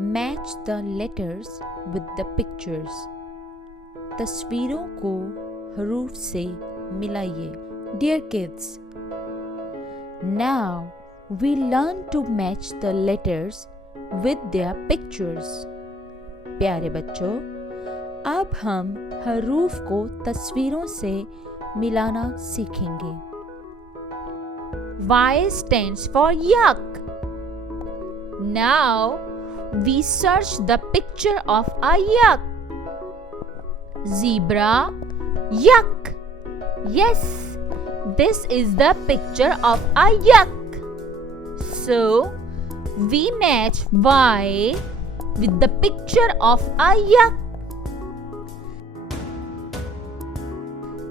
Match the letters with the pictures. तस्वीरों को हरूफ से मिलाइए। Dear kids, now we learn to match the letters with their pictures. प्यारे बच्चों, अब हम हरूफ को तस्वीरों से मिलाना सीखेंगे। Y stands for yak. Now we search the picture of a yak. Zebra, yak. Yes, this is the picture of a yak. So we match Y with the picture of a yak.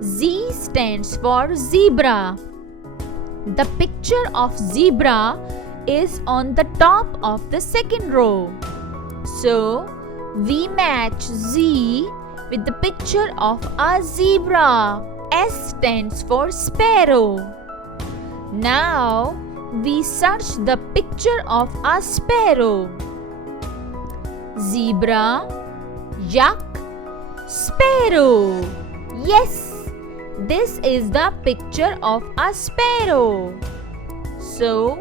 Z stands for zebra. The picture of zebra is on the top of the second row. So we match Z with the picture of a zebra. S stands for sparrow. Now we search the picture of a sparrow. Zebra, yak, sparrow. Yes, this is the picture of a sparrow. So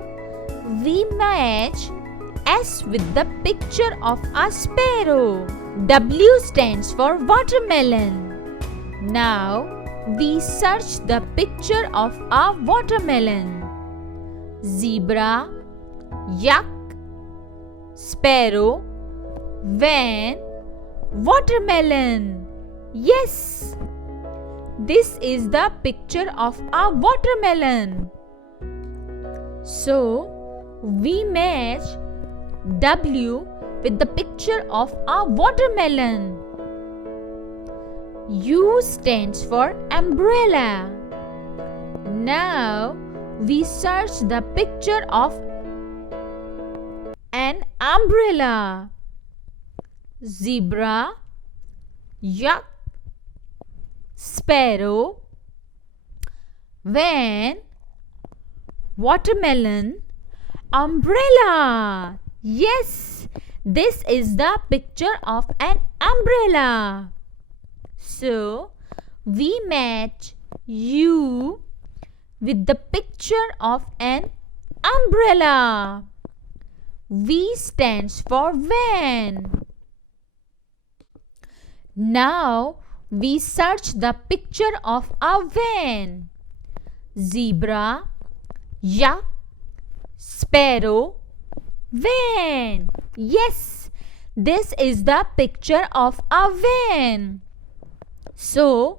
we match S with the picture of a sparrow. W stands for watermelon. Now we search the picture of a watermelon. Zebra, yak, sparrow, van, watermelon. Yes, this is the picture of a watermelon. So we match W with the picture of a watermelon. U stands for umbrella. Now we search the picture of an umbrella. Zebra, yak, sparrow, van, watermelon, umbrella. Yes, this is the picture of an umbrella. So we match U with the picture of an umbrella. V stands for van. Now we search the picture of a van. Zebra, yak, sparrow, van. Yes, this is the picture of a van. So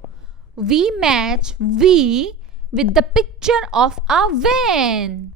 we match V with the picture of a van.